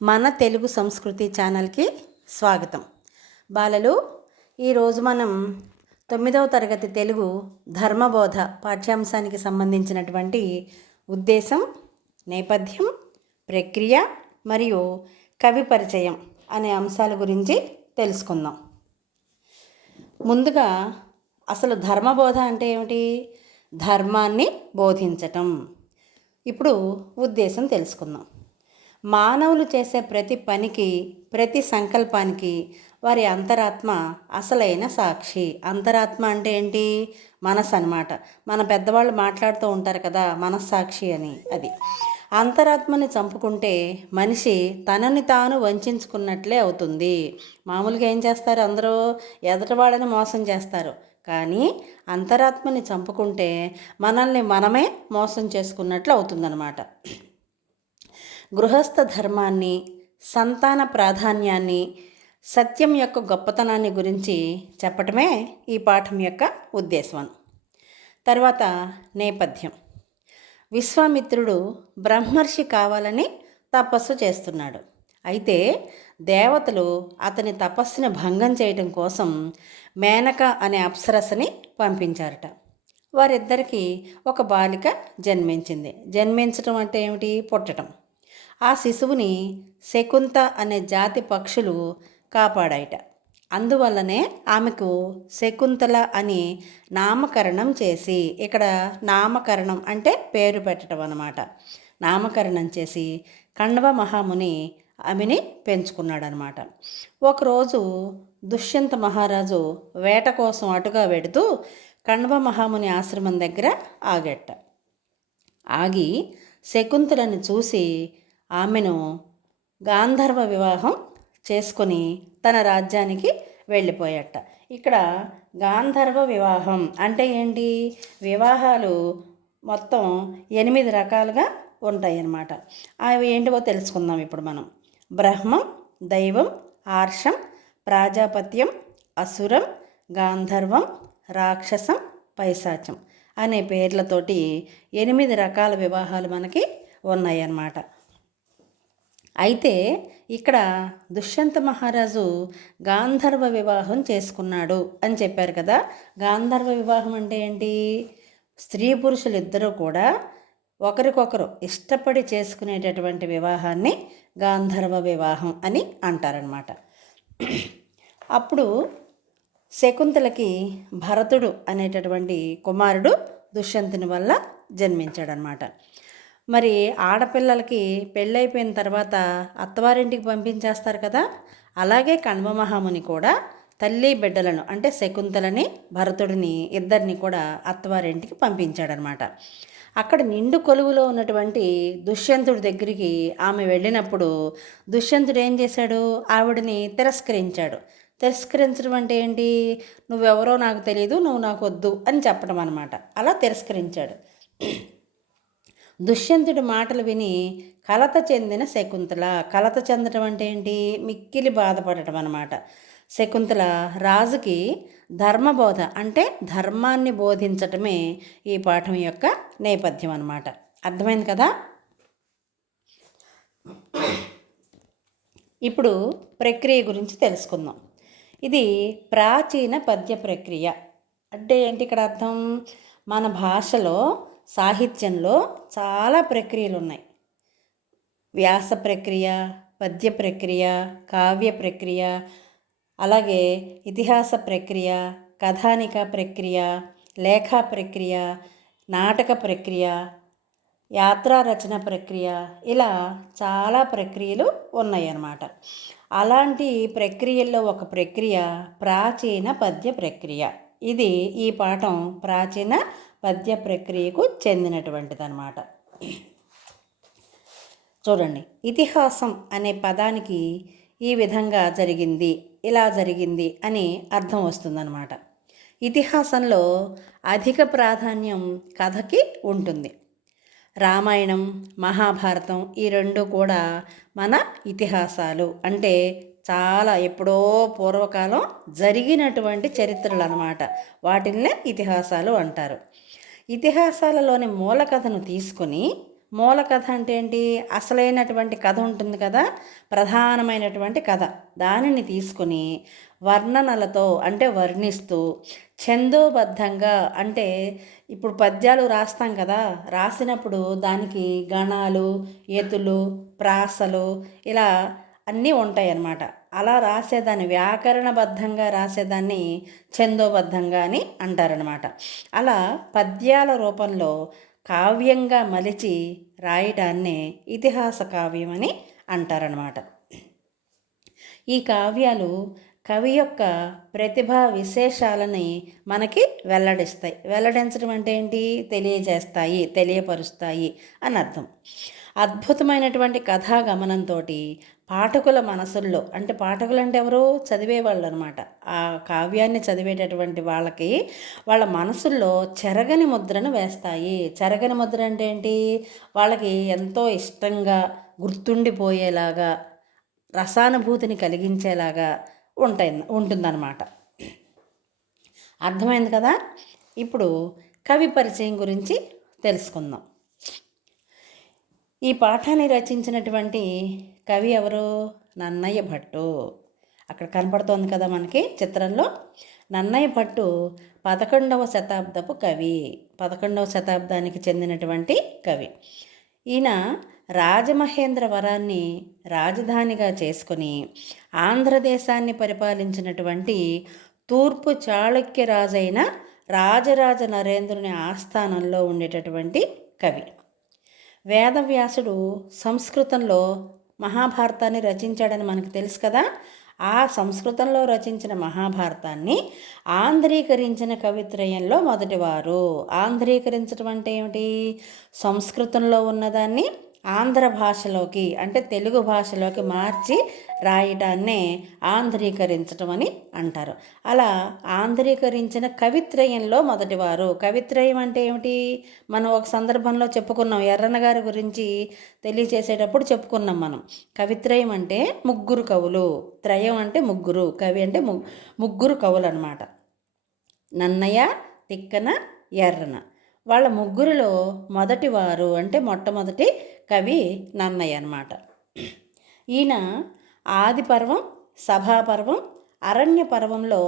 మన తెలుగు సంస్కృతి ఛానల్కి స్వాగతం. బాలలు, ఈరోజు మనం 9వ తరగతి తెలుగు ధర్మబోధ పాఠ్యాంశానికి సంబంధించినటువంటి ఉద్దేశం, నేపథ్యం, ప్రక్రియ మరియు కవి పరిచయం అనే అంశాల గురించి తెలుసుకుందాం. ముందుగా అసలు ధర్మబోధ అంటే ఏమిటి? ధర్మాన్ని బోధించటం. ఇప్పుడు ఉద్దేశం తెలుసుకుందాం. మానవులు చేసే ప్రతి పనికి, ప్రతి సంకల్పానికి వారి అంతరాత్మ అసలైన సాక్షి. అంతరాత్మ అంటే ఏంటి? మనసు అన్నమాట. మన పెద్దవాళ్ళు మాట్లాడుతూ ఉంటారు కదా, మనస్సాక్షి అని. అది అంతరాత్మని చంపుకుంటే మనిషి తనని తాను వంచుకున్నట్లే అవుతుంది. మామూలుగా ఏం చేస్తారు? అందరూ ఎదటివాళ్ళని మోసం చేస్తారు. కానీ అంతరాత్మని చంపుకుంటే మనల్ని మనమే మోసం చేసుకున్నట్లు అవుతుందన్నమాట. గృహస్థ ధర్మాన్ని, సంతాన ప్రాధాన్యాన్ని, సత్యం యొక్క గొప్పతనాన్ని గురించి చెప్పటమే ఈ పాఠం యొక్క ఉద్దేశం. తర్వాత నేపథ్యం. విశ్వామిత్రుడు బ్రహ్మర్షి కావాలని తపస్సు చేస్తున్నాడు. అయితే దేవతలు అతని తపస్సుని భంగం చేయటం కోసం మేనక అనే అప్సరసని పంపించారట. వారిద్దరికీ ఒక బాలిక జన్మించింది. జన్మించటం అంటే ఏమిటి? పుట్టడం. ఆ శిశువుని శకుంత అనే జాతి పక్షులు కాపాడాయట. అందువల్లనే ఆమెకు శకుంతల అని నామకరణం చేసి, ఇక్కడ నామకరణం అంటే పేరు పెట్టడం అన్నమాట. నామకరణం చేసి కణ్వ మహాముని ఆమెని పెంచుకున్నాడనమాట. ఒకరోజు దుష్యంత మహారాజు వేట కోసం అటుగా వెడుతూ కణ్వ మహాముని ఆశ్రమం దగ్గర ఆగట్ట. ఆగి శకుంతలను చూసి ఆమెను గాంధర్వ వివాహం చేసుకొని తన రాజ్యానికి వెళ్ళిపోయట. ఇక్కడ గాంధర్వ వివాహం అంటే ఏంటి? వివాహాలు మొత్తం 8 రకాలుగా ఉంటాయన్నమాట. అవి ఏంటివో తెలుసుకుందాం ఇప్పుడు మనం. బ్రహ్మం, దైవం, ఆర్షం, ప్రాజాపత్యం, అసురం, గాంధర్వం, రాక్షసం, పైశాచం అనే పేర్లతోటి 8 రకాల వివాహాలు మనకి ఉన్నాయన్నమాట. అయితే ఇక్కడ దుష్యంత మహారాజు గాంధర్వ వివాహం చేసుకున్నాడు అని చెప్పారు కదా. గాంధర్వ వివాహం అంటే ఏంటి? స్త్రీ పురుషులు ఇద్దరూ కూడా ఒకరికొకరు ఇష్టపడి చేసుకునేటటువంటి వివాహాన్ని గాంధర్వ వివాహం అని అంటారనమాట. అప్పుడు శకుంతలకి భరతుడు అనేటటువంటి కుమారుడు దుష్యంతుని వల్ల జన్మించాడనమాట. మరి ఆడపిల్లలకి పెళ్ళైపోయిన తర్వాత అత్తవారింటికి పంపించేస్తారు కదా, అలాగే కణ్వ మహాముని కూడా తల్లి బిడ్డలను అంటే శకుంతలని, భరతుడిని ఇద్దరిని కూడా అత్తవారింటికి పంపించాడనమాట. అక్కడ నిండు కొలువులో ఉన్నటువంటి దుష్యంతుడి దగ్గరికి ఆమె వెళ్ళినప్పుడు దుష్యంతుడు ఏం చేశాడు? ఆవిడని తిరస్కరించాడు. తిరస్కరించడం అంటే ఏంటి? నువ్వెవరో నాకు తెలియదు, నువ్వు నాకు వద్దు అని చెప్పడం అనమాట. అలా తిరస్కరించాడు. దుష్యంతుడి మాటలు విని కలత చెందిన శకుంతల. కలత చెందడం అంటే ఏంటి? మిక్కిలి బాధపడటం అన్నమాట. శకుంతల రాజుకి ధర్మబోధ అంటే ధర్మాన్ని బోధించటమే ఈ పాఠం యొక్క నేపథ్యం అన్నమాట. అర్థమైంది కదా? ఇప్పుడు ప్రక్రియ గురించి తెలుసుకుందాం. ఇది ప్రాచీన పద్య ప్రక్రియ. అంటే ఏంటి ఇక్కడ అర్థం? మన భాషలో, సాహిత్యంలో చాలా ప్రక్రియలు ఉన్నాయి. వ్యాస ప్రక్రియ, పద్య ప్రక్రియ, కావ్య ప్రక్రియ, అలాగే ఇతిహాస ప్రక్రియ, కథానిక ప్రక్రియ, లేఖా ప్రక్రియ, నాటక ప్రక్రియ, యాత్రా రచన ప్రక్రియ, ఇలా చాలా ప్రక్రియలు ఉన్నాయన్నమాట. అలాంటి ప్రక్రియల్లో ఒక ప్రక్రియ ప్రాచీన పద్య ప్రక్రియ. ఇది ఈ పాఠం ప్రాచీన పద్య ప్రక్రియకు చెందినటువంటిది అన్నమాట. చూడండి, ఇతిహాసం అనే పదానికి ఈ విధంగా జరిగింది, ఇలా జరిగింది అని అర్థం వస్తుందన్నమాట. ఇతిహాసంలో అధిక ప్రాధాన్యం కథకి ఉంటుంది. రామాయణం, మహాభారతం ఈ రెండు కూడా మన ఇతిహాసాలు. అంటే చాలా ఎప్పుడో పూర్వకాలం జరిగినటువంటి చరిత్రలు అన్నమాట. వాటిల్నే ఇతిహాసాలు అంటారు. ఇతిహాసాలలోని మూల కథను తీసుకొని మూల కథ అంటే ఏంటి? అసలైనటువంటి కథ ఉంటుంది కదా, ప్రధానమైనటువంటి కథ. దానిని తీసుకుని వర్ణనలతో అంటే వర్ణిస్తూ ఛందోబద్ధంగా అంటే ఇప్పుడు పద్యాలు రాస్తాం కదా, రాసినప్పుడు దానికి గణాలు, ఎతులు, ప్రాసలు ఇలా అన్నీ ఉంటాయి అన్నమాట. అలా రాసేదాన్ని వ్యాకరణబద్ధంగా రాసేదాన్ని ఛందోబద్ధంగా అని అంటారనమాట. అలా పద్యాల రూపంలో కావ్యంగా మలిచి రాయడాన్నే ఇతిహాస కావ్యం అని అంటారనమాట. ఈ కావ్యాలు కవి యొక్క ప్రతిభా విశేషాలని మనకి వెల్లడిస్తాయి. వెల్లడించడం అంటే ఏంటి? తెలియజేస్తాయి, తెలియపరుస్తాయి అని అర్థం. అద్భుతమైనటువంటి కథా గమనంతో పాఠకుల మనసుల్లో, అంటే పాఠకులు అంటే ఎవరు? చదివేవాళ్ళు అనమాట. ఆ కావ్యాన్ని చదివేటటువంటి వాళ్ళకి వాళ్ళ మనసుల్లో చెరగని ముద్రను వేస్తాయి. చెరగని ముద్ర అంటే ఏంటి? వాళ్ళకి ఎంతో ఇష్టంగా గుర్తుండిపోయేలాగా, రసానుభూతిని కలిగించేలాగా ఉంటుందన్నమాట. అర్థమైంది కదా? ఇప్పుడు కవి పరిచయం గురించి తెలుసుకుందాం. ఈ పాఠాన్ని రచించినటువంటి కవి ఎవరు? నన్నయ్య భట్టు. అక్కడ కనపడుతోంది కదా మనకి చిత్రంలో. నన్నయ్య భట్టు 11వ శతాబ్దపు కవి, 11వ శతాబ్దానికి చెందినటువంటి కవి. ఈయన రాజమహేంద్రవరాన్ని రాజధానిగా చేసుకొని ఆంధ్రదేశాన్ని పరిపాలించినటువంటి తూర్పు చాళుక్య రాజైన రాజరాజ నరేంద్రుని ఆస్థానంలో ఉండేటటువంటి కవి. వేదవ్యాసుడు సంస్కృతంలో మహాభారతాన్ని రచించాడని మనకు తెలుసు కదా. ఆ సంస్కృతంలో రచించిన మహాభారతాన్ని ఆంధ్రీకరించిన కవిత్రయంలో మొదటివారు. ఆంధ్రీకరించడం అంటే ఏమిటి? సంస్కృతంలో ఉన్నదాన్ని ఆంధ్ర భాషలోకి అంటే తెలుగు భాషలోకి మార్చి రాయడాన్నే ఆంధ్రీకరించడం అని అంటారు. అలా ఆంధ్రీకరించిన కవిత్రయంలో మొదటివారు. కవిత్రయం అంటే ఏమిటి? మనం ఒక సందర్భంలో చెప్పుకున్నాం, ఎర్రన్న గారి గురించి తెలియచేసేటప్పుడు చెప్పుకున్నాం మనం. కవిత్రయం అంటే ముగ్గురు కవులు, త్రయం అంటే ముగ్గురు, కవి అంటే ముగ్గురు కవులు అన్నమాట. నన్నయ్య, తిక్కన, ఎర్రన. వాళ్ళ ముగ్గురిలో మొదటివారు అంటే మొట్టమొదటి కవి నన్నయ్య అన్నమాట. ఈయన ఆది పర్వం, సభాపర్వం, అరణ్య పర్వంలో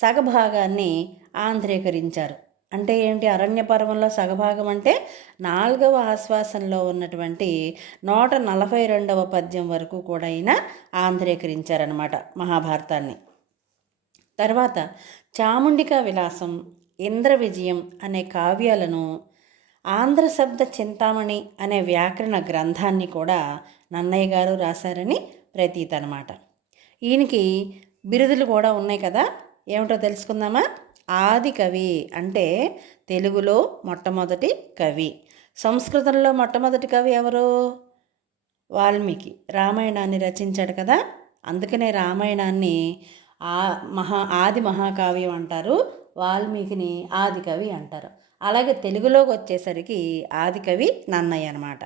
సగభాగాన్ని ఆంధ్రీకరించారు. అంటే ఏంటి? అరణ్య పర్వంలో సగభాగం అంటే 4వ ఆశ్వాసంలో ఉన్నటువంటి 142వ పద్యం వరకు కూడా ఈయన ఆంధ్రీకరించారనమాట మహాభారతాన్ని. తర్వాత చాముండికా విలాసం, ఇంద్ర విజయం అనే కావ్యాలను, ఆంధ్ర శబ్ద చింతామణి అనే వ్యాకరణ గ్రంథాన్ని కూడా నన్నయ్య గారు రాశారని ప్రతీతి అనమాట. ఈయనకి బిరుదులు కూడా ఉన్నాయి కదా, ఏమిటో తెలుసుకుందామా? ఆది కవి అంటే తెలుగులో మొట్టమొదటి కవి. సంస్కృతంలో మొట్టమొదటి కవి ఎవరు? వాల్మీకి. రామాయణాన్ని రచించాడు కదా, అందుకనే రామాయణాన్ని ఆది మహాకావ్యం అంటారు, వాల్మీకిని ఆది కవి అంటారు. అలాగే తెలుగులోకి వచ్చేసరికి ఆది కవి నన్నయ్య అనమాట.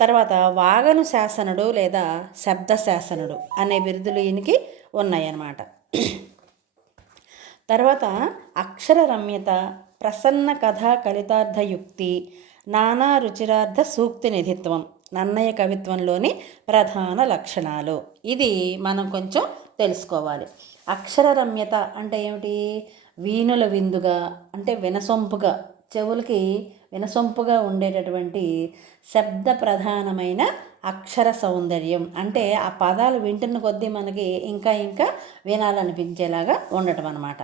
తర్వాత వాగను శాసనుడు లేదా శబ్ద శాసనుడు అనే బిరుదులు ఈయనకి ఉన్నాయన్నమాట. తర్వాత అక్షర రమ్యత, ప్రసన్న కథా కలితార్థయుక్తి, నానా రుచిరార్థ సూక్తి నిధిత్వం నన్నయ్య కవిత్వంలోని ప్రధాన లక్షణాలు. ఇది మనం కొంచెం తెలుసుకోవాలి. అక్షర రమ్యత అంటే ఏమిటి? వీణుల విందుగా అంటే వినసొంపుగా, చెవులకి వినసొంపుగా ఉండేటటువంటి శబ్ద ప్రధానమైన అక్షర సౌందర్యం. అంటే ఆ పదాలు వింటున్న కొద్దీ మనకి ఇంకా ఇంకా వినాలనిపించేలాగా ఉండటం అన్నమాట.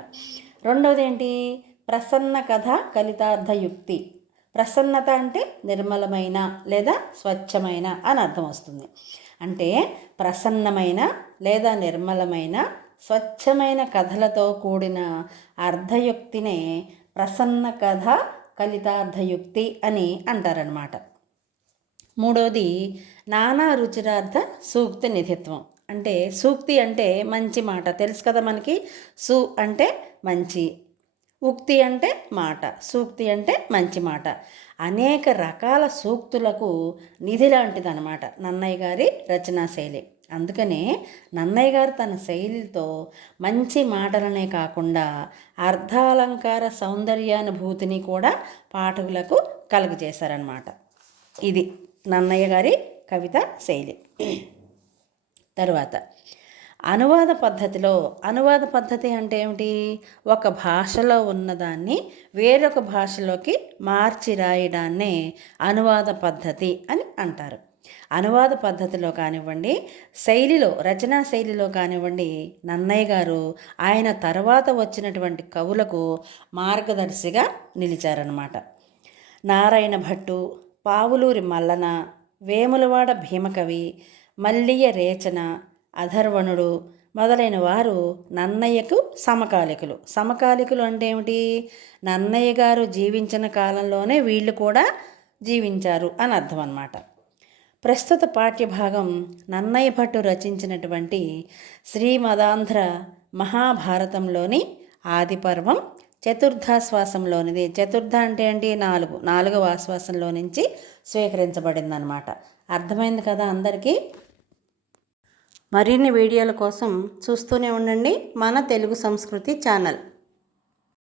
రెండవది ఏంటి? ప్రసన్న కథ కలితార్థయుక్తి. ప్రసన్నత అంటే నిర్మలమైన లేదా స్వచ్ఛమైన అని అర్థం వస్తుంది. అంటే ప్రసన్నమైన లేదా నిర్మలమైన స్వచ్ఛమైన కథలతో కూడిన అర్ధయుక్తినే ప్రసన్న కథ కలితార్థయుక్తి అని అంటారనమాట. మూడవది నానా రుచిరార్థ సూక్తి నిధిత్వం. అంటే సూక్తి అంటే మంచి మాట, తెలుసు కదా మనకి. సు అంటే మంచి, ఉక్తి అంటే మాట, సూక్తి అంటే మంచి మాట. అనేక రకాల సూక్తులకు నిధి లాంటిదన్నమాట నన్నయ్య గారి రచనా శైలి. అందుకనే నన్నయ్య గారు తన శైలితో మంచి మాటలనే కాకుండా అర్ధాలంకార సౌందర్యానుభూతిని కూడా పాఠకులకు కలుగజేశారన్నమాట. ఇది నన్నయ్య గారి కవిత శైలి. తరువాత అనువాద పద్ధతి అంటే ఏమిటి? ఒక భాషలో ఉన్నదాన్ని వేరొక భాషలోకి మార్చి రాయడాన్నే అనువాద పద్ధతి అని అంటారు. అనువాద పద్ధతిలో కానివ్వండి, రచనా శైలిలో కానివ్వండి, నన్నయ్య గారు ఆయన తర్వాత వచ్చినటువంటి కవులకు మార్గదర్శిగా నిలిచారన్నమాట. నారాయణ భట్టు, పావులూరి మల్లన, వేములవాడ భీమకవి, మల్లియ రేచన, అధర్వణుడు మొదలైన వారు నన్నయ్యకు సమకాలికులు అంటే ఏమిటి? నన్నయ్య గారు జీవించిన కాలంలోనే వీళ్ళు కూడా జీవించారు అని అర్థం అన్నమాట. ప్రస్తుత పాఠ్యభాగం నన్నయ్య భట్టు రచించినటువంటి శ్రీమదాంధ్ర మహాభారతంలోని ఆదిపర్వం చతుర్థాశ్వాసంలోనిది. చతుర్థ అంటే ఏంటి? నాలుగవ ఆశ్వాసంలో నుంచి స్వీకరించబడిందనమాట. అర్థమైంది కదా అందరికీ? మరిన్ని వీడియోల కోసం చూస్తూనే ఉండండి మన తెలుగు సంస్కృతి ఛానల్.